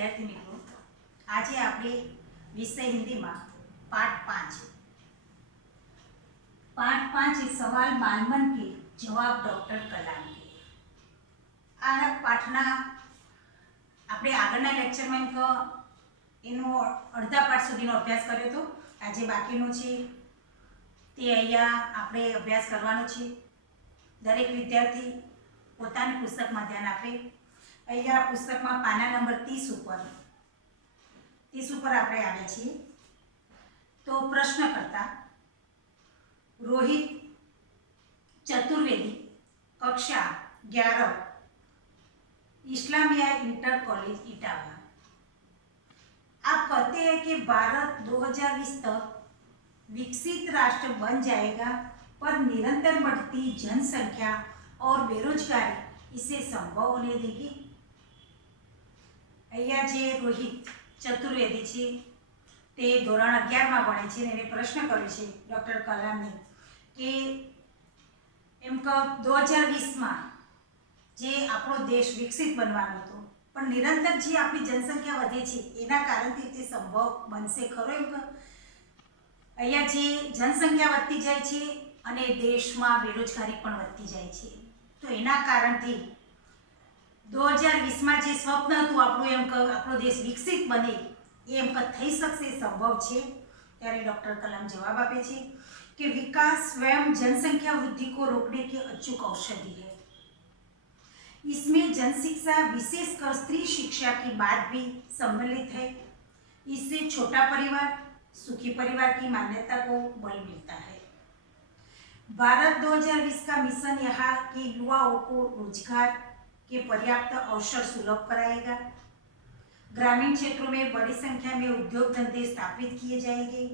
विद्यार्थी मित्रों, आज આપણે વિષય હિન્દીમાં पाठ 5 એ સવાલ बालमन के जवाब डॉक्टर कलाम के। આ પાઠના આપણે આગળના લેક્ચરમાં એનો અડધા પાઠ સુધીનો અભ્યાસ કર્યો હતો। આજે બાકીનો છે તે અહીંયા આપણે અભ્યાસ કરવાનો છે। દરેક વિદ્યાર્થી પોતાની પુસ્તકમાં ધ્યાન આપે। અહીંયા પુસ્તકમાં પાના નંબર 30 ઉપર આપણે આવ્યા છીએ। તો પ્રશ્નકર્તા रोहित चतुर्वेदी, कक्षा 11, इस्लामिया इंटर कॉलेज इटावा। आप कहते हैं कि भारत 2020 तक विकसित राष्ट्र बन जाएगा, पर निरंतर बढ़ती जनसंख्या और बेरोजगारी इसे संभव होने देगी। अहिया जे रोहित चतुर्वेदी छे ते धोरण 11 में भणे छे ने प्रश्न कर्यो छे डॉक्टर कलाम ने कि एम क 2020 में जे आपणो देश विकसित बनवानो हतो, पण निरंतर जे आपणी जनसंख्या वधे छे एना कारणथी ते संभव बनशे खरो? एम अहींया जे जनसंख्या वधती जाय छे अने देशमां बेरोजगारी पण वधती जाय छे, तो एना कारणथी 2020 में जे स्वप्न हतुं आपणुं एम क आपणो देश विकसित बने एम क थई शकशे, संभव छे? त्यारे डॉक्टर कलाम जवाब आपे छे कि विकास स्वयं जनसंख्या वृद्धि को रोकने की अचूक औषधि है। इसमें जनशिक्षा, विशेषकर स्त्री शिक्षा की बात भी सम्मिलित है। इससे छोटा परिवार, सुखी परिवार की मान्यता को बल मिलता है। भारत 2020 का मिशन यहाँ के युवाओं को रोजगार के पर्याप्त अवसर सुलभ कराएगा। ग्रामीण क्षेत्रों में बड़ी संख्या में उद्योग धंधे स्थापित किए जाएंगे,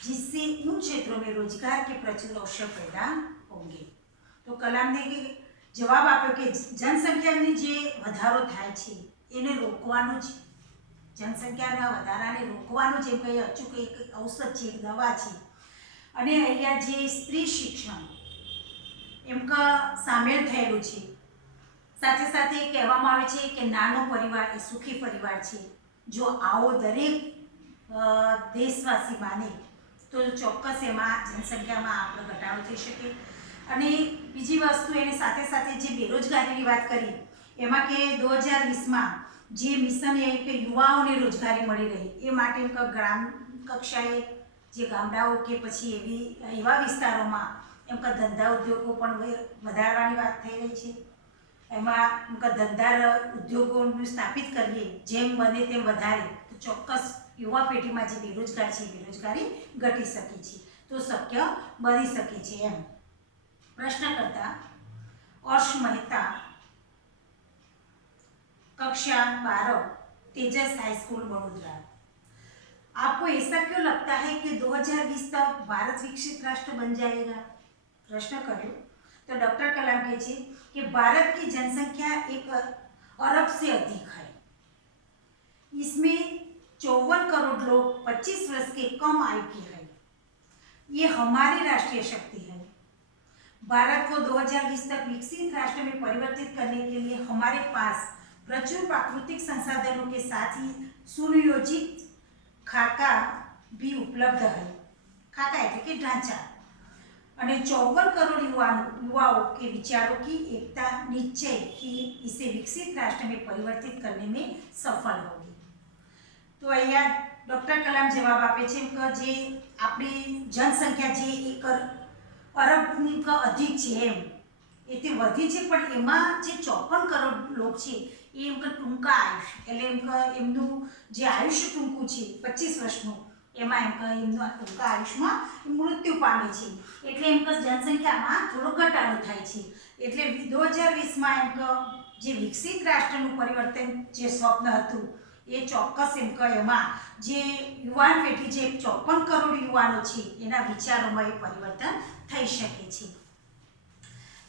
जिससे उन क्षेत्रों में रोजगार के प्रचुर अवसर पैदा होंगे। तो कलाम ने जवाब आप्यो कि जनसंख्यानी जे वधारो थाय छे एने रोकवानो छे, जनसंख्याना वधाराने रोकवानो जे कई अचूक एक औषध छे, एक दवा छे। अने अहींया जे स्त्री शिक्षण एम क सामेल थयेलुं छे, साथे साथे कहेवामां आवे छे कि नानो परिवार ए सुखी परिवार छे। जो आवो दरेक देशवासी माने तो चौक्कस एमां जनसंख्यामां आपणो घटाडो थई शके। अने बीजी वस्तु एनी साथे साथे जे बेरोजगारीनी वात करी एमां के 2020 में जे मिशन ए के युवाओने रोजगारी मळी रही ए माटे ग्राम कक्षाए जे गामडाओ के पछी एवा विस्तारोमां एम के धंधा उद्योगों पण वधारवानी वात थई रही छे। एमां धंधा उद्योगों स्थापित करिए जेम बने तेम वधारे तो चौक्कस युवा पेढ़ी में जो बेरोजगार है बेरोजगारी घटी सके छे, तो शक्य बनी सके छे। एम प्रश्नकर्ता अर्श मेहता, कक्षा 12, तेजस हाई स्कूल बड़ोदरा। आपको ऐसा क्यों लगता है कि 2020 तक भारत विकसित राष्ट्र बन जाएगा? प्रश्न करो तो डॉक्टर कलाम कहे कि भारत की जनसंख्या 1 अरब से अधिक है। इसमें 54 करोड़ लोग 25 वर्ष के कम आयु के हैं। ये हमारी राष्ट्रीय शक्ति है। भारत को 2020 तक विकसित राष्ट्र में परिवर्तित करने के लिए हमारे पास प्रचुर प्राकृतिक संसाधनों के साथ ही सुनियोजित खाका भी उपलब्ध है। खाका है कि ढांचा और 54 करोड़ युवाओं के विचारों की एकता निश्चय कि इसे विकसित राष्ट्र में परिवर्तित करने में सफल होगी। तो अहींया डॉक्टर कलाम जवाब आपे छे कि जे आपणी जनसंख्या जे 1 अरबनी अधिक छे एम एते वधी छे, पण एमां जे 54 करोड़ लोग छे ए एम के टूंका आयुष्य एटले एम के एमनुं जे आयुष्य टूंकું छे 25 वर्षनुं एमां एम के एमनुं टूंका आयुष्यमां मृत्यु पामे छे, एटले एम के जनसंख्यामां थोड़ो घटाडो थाय छे। एटले 2020 में एम के जे विकसित राष्ट्रनुं परिवर्तन जे स्वप्न हतुं ए चौक्कस एम के एमां जे युवान पेढ़ी जे 54 करोड़ युवानो छे एना विचारोमां ए परिवर्तन थई शके छे।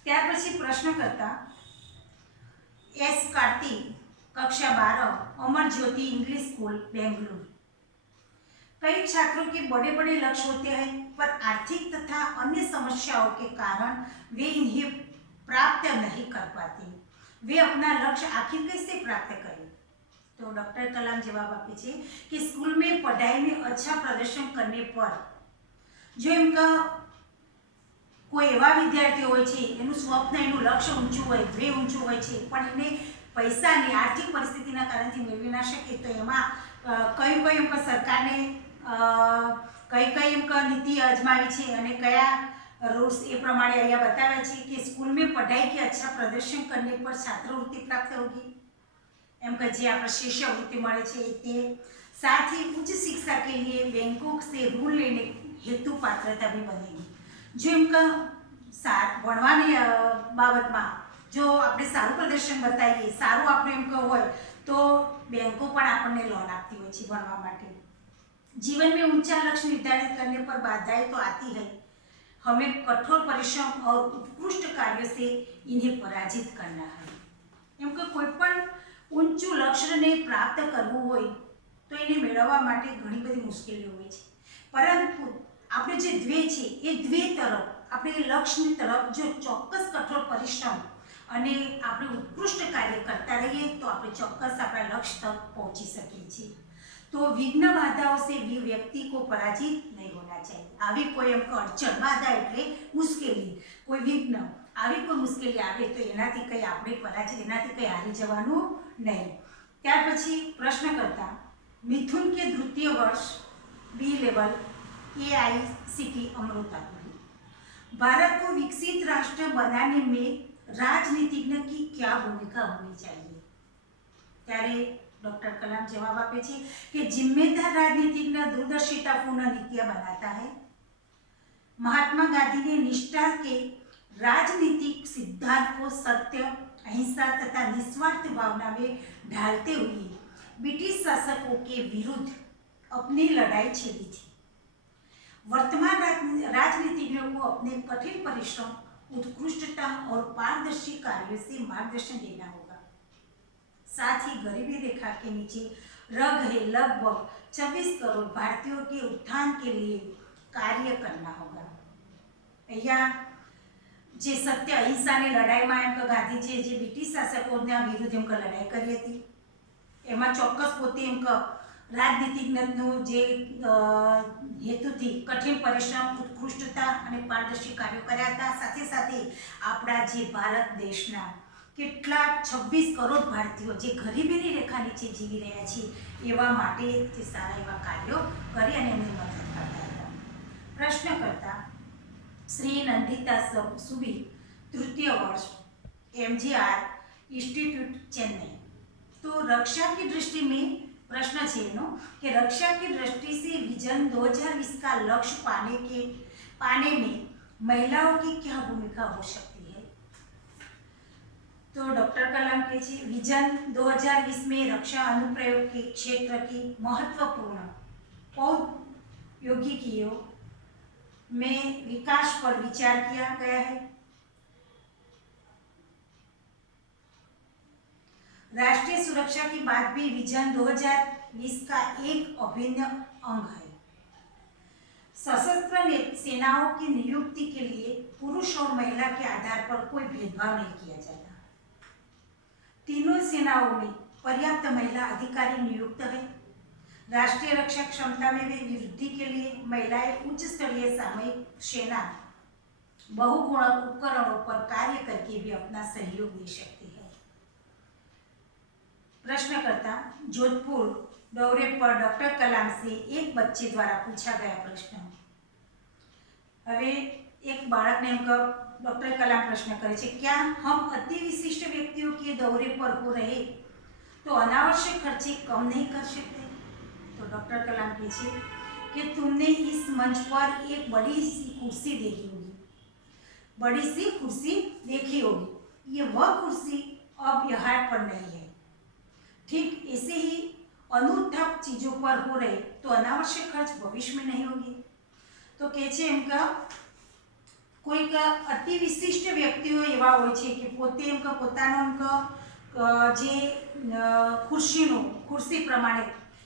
त्यार पछी प्रश्नकर्ता एस कार्तिक, कक्षा 12, अमर ज्योति इंग्लिश स्कूल बेंगलुरु। कई छात्रों के बड़े बड़े लक्ष्य होते हैं, पर आर्थिक तथा अन्य समस्याओं के कारण वे इन्हें प्राप्त नहीं कर पाते। वे अपना लक्ष्य आखिर कैसे प्राप्त करें? तो डॉक्टर कलाम जवाब आपे छे कि स्कूल में पढ़ाई में अच्छा प्रदर्शन करने पर जो इनका कोई एवा विद्यार्थी होय छे एनु स्वप्न एनु लक्ष्य ऊंचू होय ध्येय ऊंचू होय छे पण एने पैसानी आर्थिक परिस्थितिना कारणथी मेळवी ना शके तो एमां कई कई एमका सरकारने कई कई एमका नीति अजमावी छे अने कया रूल्स ए प्रमाणे अहींया बताव्या छे कि स्कूल में पढ़ाई के अच्छा प्रदर्शन करने पर छात्रवृत्ति प्राप्त होगी एम का जे आप शिष्यवृत्ति મળે છે તે साथ ही उच्च शिक्षा के लिए बैंकों से ऋण लेने हेतु पात्रता भी बनेगी जो इनका भणवानी बाबतમાં जो આપણે સારું પ્રદર્શન બતાવીએ સારું આપણે એમ કહો હોય તો બેંકો પણ આપણને લોન આપતી હોય છે ભણવા માટે जीवन में ऊंचा लक्ष्य निर्धारित करने पर बाधाएं तो आती है हमें कठोर परिश्रम और उत्कृष्ट कार्यों से इन्हें पराजित करना है एम के कोईपण ऊंचू लक्ष्य ने प्राप्त करवू होय तो एने मेळववा माटे घणी बधी मुश्केलीओ होय छे परंतु આપણે જે ધ્યેય છે એ ધ્યેય તરફ આપણે લક્ષ્યની तरफ जो ચોક્કસ કઠોર પરિશ્રમ અને આપણે ઉત્કૃષ્ટ કાર્ય કરતા રહીએ તો આપણે ચોક્કસ આપણા લક્ષ્ય તક પહોંચી શકીએ છીએ तो विघ्न बाधाओं से भी व्यक्ति को पराजित नहीं होना चाहिए आवी कोई हमको अड़चण बाधा एटले मुश्केली कोई विघ्न आवी कोई मुश्केली आवे तो एनाथी कई आपणे पराजित एनाथी कई हारी जवानुं नहीं त्यार पछी प्रश्न करता मिथुन के द्वितीय वर्ष बी लेवल AICT अमृता भारत को विकसित राष्ट्र बनाने में राजनीतिज्ञ की क्या भूमिका होनी चाहिए त्यारे डॉक्टर कलाम जवाब आपे छे कि जिम्मेदार राजनीतिज्ञ दूरदर्शितापूर्ण नीतियां बनाता है महात्मा गांधी ने निष्ठा के राजनीतिक सिद्धांत को सत्य अहिंसा तथा निस्वार्थ भावना में ढालते हुए ब्रिटिश शासकों के विरुद्ध अपनी लड़ाई छेड़ी थी वर्तमान राजनीतिज्ञों को अपने कठिन परिश्रम उत्कृष्टता और पारदर्शी कार्यों से मार्गदर्शन देना होगा साथ ही गरीबी रेखा के नीचे रह गए लगभग 26 करोड़ भारतीयों के उत्थान के लिए कार्य करना होगा अहींया जे सत्य अहिंसा ने लड़ाई में एम गांधीजीए जे ब्रिटिश शासकोना विरुद्ध एम लड़ाई करी हती एमां चोक्कस पोते एम राजनीतिज्ञनो जे हेतु थी कठिन परिश्रम उत्कृष्टता और पारदर्शी कार्यों कर्या हता साथे साथे आपणा जे भारत देशना केटला 26 करोड़ भारतीयों जे गरीबीनी रेखा नीचे जीवी रह्या छे एवा माटे जे सारा एवा कार्यों करी अने एमनी मदद करता हता प्रश्न करता श्री नंदिता सुबी तृतीय वर्ष MGR इंस्टीट्यूट चेन्नई तो रक्षा की दृष्टि में प्रश्न है कि रक्षा की दृष्टि से विजन 2020 का लक्ष्य पाने में महिलाओं की क्या भूमिका हो सकती है तो डॉक्टर कलाम के विजन 2020 में रक्षा अनुप्रयोग के क्षेत्र की महत्वपूर्ण प्रौद्योगिकियों में विकास पर विचार किया गया है राष्ट्रीय सुरक्षा की बात भी विजन 2020 का एक अभिन्न अंग है सशस्त्र सेनाओं की नियुक्ति के लिए पुरुष और महिला के आधार पर कोई भेदभाव नहीं किया जाता तीनों सेनाओं में पर्याप्त महिला अधिकारी नियुक्त है राष्ट्रीय रक्षा क्षमता में भी वृद्धि के लिए महिलाएं उच्च स्तरीय सामरिक सेना बहुगुणक उपकरणों पर कार्य करके भी अपना सहयोग दे सकती है प्रश्नकर्ता जोधपुर दौरे पर डॉक्टर कलाम से एक बच्चे द्वारा पूछा गया प्रश्न हवे एक बाळक ने डॉक्टर कलाम प्रश्न करे छे क्या हम अति विशिष्ट व्यक्तियों के दौरे पर हो रहे तो अनावश्यक खर्चे कम नहीं कर सकते तो डॉक्टर कलाम कहे कि तुमने इस मंच पर एक बड़ी सी कुर्सी देखी होगी ये वह कुर्सी अब यहाँ पर नहीं है ठीक ऐसे ही अनुत्थाप चीजों पर हो रहे तो अनावश्यक खर्च भविष्य में नहीं होगी तो कहे एमका कोई का अति विशिष्ट व्यक्तिओ एवा होय छे कि पोते एमका पोतानो एमका जे खुर्सी प्रमाणे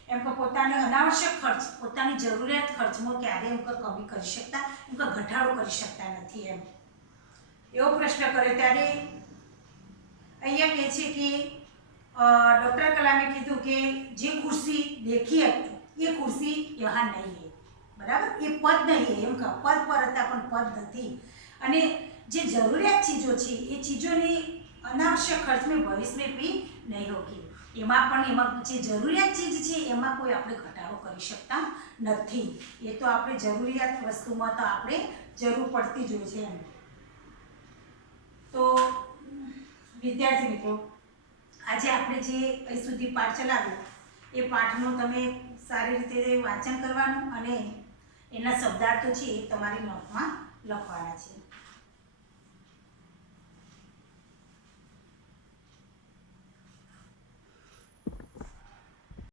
एमका पोताने अनावश्यक खर्च पोतानी जरूरियात खर्चमां क्यारे एमका कमी करी शकता एमका घटाडो करी शकता नथी एम एवो प्रश्न करे त्यारे अहींया कहे छे कि ડૉક્ટર કલામે કીધું કે જે ખુરશી દેખી હતી એ ખુરશી યહાં નહીં હે, બરાબર, એ પદ નહીં હે, એમ કહો પદ પર હતા પણ પદ નથી. અને જે જરૂરિયાત ચીજો છે એ ચીજોની અનાવશ્યક ખર્ચ મેં ભવિષ્ય में भी नहीं होगी. એમાં જે જરૂરિયાત ચીજ છે એમાં કોઈ આપણે ઘટાડો કરી શકતા નથી. એ તો આપણે જરૂરિયાત વસ્તુમાં તો આપણે જરૂર પડતી જ હોય છે એમ. તો વિદ્યાર્થી મિત્રો, આજે આપણે જે અહીં સુધી પાઠ ચલાવ્યો એ પાઠનું તમે સારી રીતે વાંચન કરવાનું અને એના શબ્દાર્થો છે એ તમારી નોટમાં લખવાના છે.